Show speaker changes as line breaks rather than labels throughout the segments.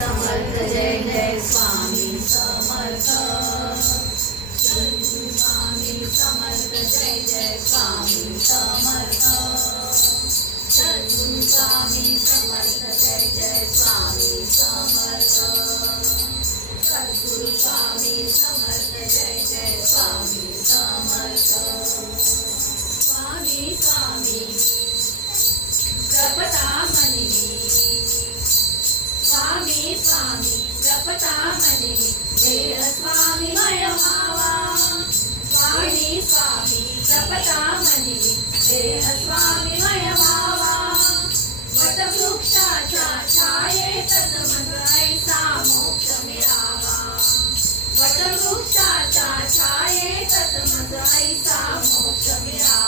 समर्थ जय जय स्वामी समर्थ स्वामी समर्थ जय जय स्वामी समर्थ सद्गुरु स्वामी समर्थ जय जय स्वामी समर्थ सद्गुरु स्वामी समर्थ जय जय स्वामी समर्थ स्वामी स्वामी जपता मनी स्वामी स्वामी जपता मने देव स्वामी मय स्वामी स्वामी जपता मने देव स्वामी मय व्हावा वटवृक्षाच्या छायेत ऐसा मोक्ष मिळावा। वटवृक्षाच्या छायेत ऐसा मोक्ष मिळावा।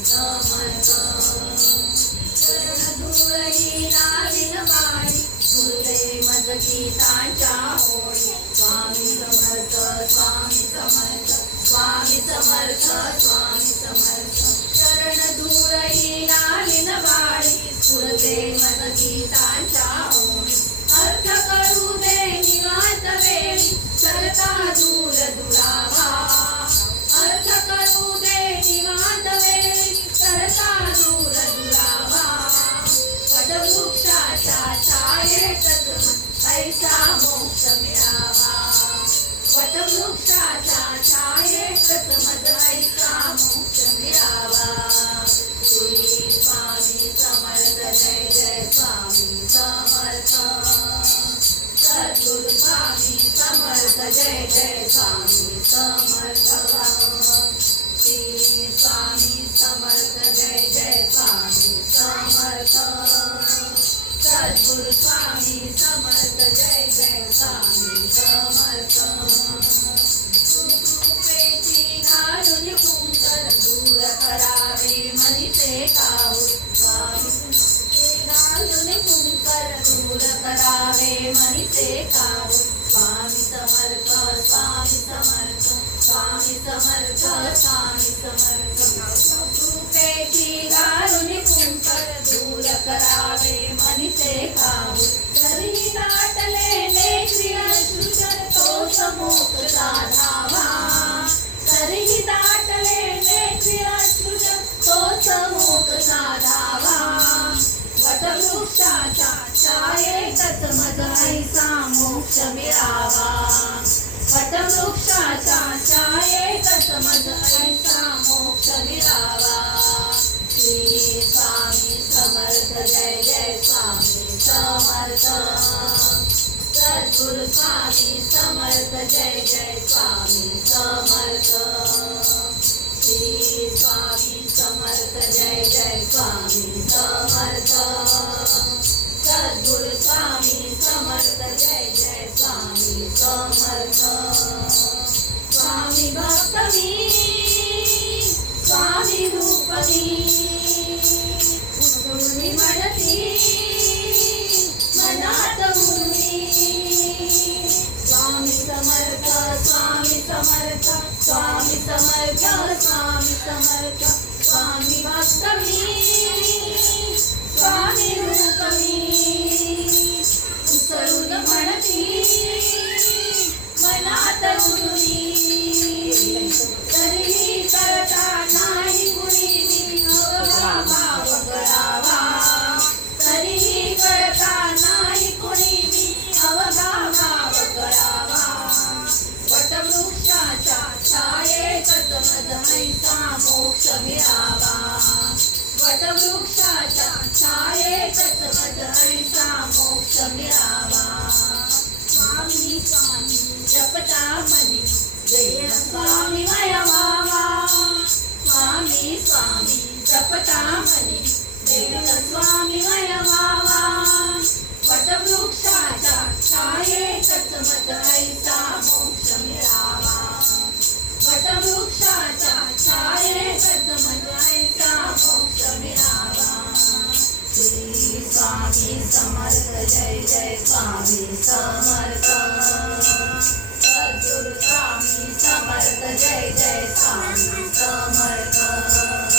गीताच्या होळी स्वामी समर्थ स्वामी समर्थ स्वामी समर्थ स्वामी समर्थ चरण दूर लालीन बाई फुले मन गीताच्या होळी अर्थ करू ऐसा मोक्ष मिळावा. वटवृक्षाच्या छायेतच मज ऐसा मोक्ष मिळावा? श्री स्वामी समर्थ जय जय स्वामी समर्थ. सद्गुरु स्वामी समर्थ जय जय स्वामी समर्थ. श्री स्वामी समर्थ जय जय स्वामी समर्थ. सद्गुरु स्वामी कृपेची घालून कुंकर दूर करावे मनीचे काऊ वटवृक्षाच्या छायेतच मज ऐसा मोक्ष मिळावा वटवृक्षाच्या छायेतच मज ऐसा मोक्ष मिळावा श्री स्वामी समर्थ जय जय स्वामी समर्थ सद्गुरु स्वामी समर्थ जय जय स्वामी समर्थ श्री स्वामी समर्थ जय जय स्वामी समर्थ। सद्गुरु स्वामी समर्थ जय जय स्वामी समर्थ स्वामी भक्त मी स्वामी रूप मी उठून म्हणती मनात मुनी स्वामी समर्थ स्वामी समर्थ स्वामी समर्थ स्वामी समर्थ मनात मनी जय स्वामी मय व्हावा वटवृक्षाच्या छायेतच मज ऐसा मोक्ष मिळावा वटवृक्षाच्या छायेत ऐसा मोक्ष मिळावा श्री स्वामी समर्थ जय जय स्वामी समर्थ सद्गुरु स्वामी समर्थ जय जय स्वामी समर्थ.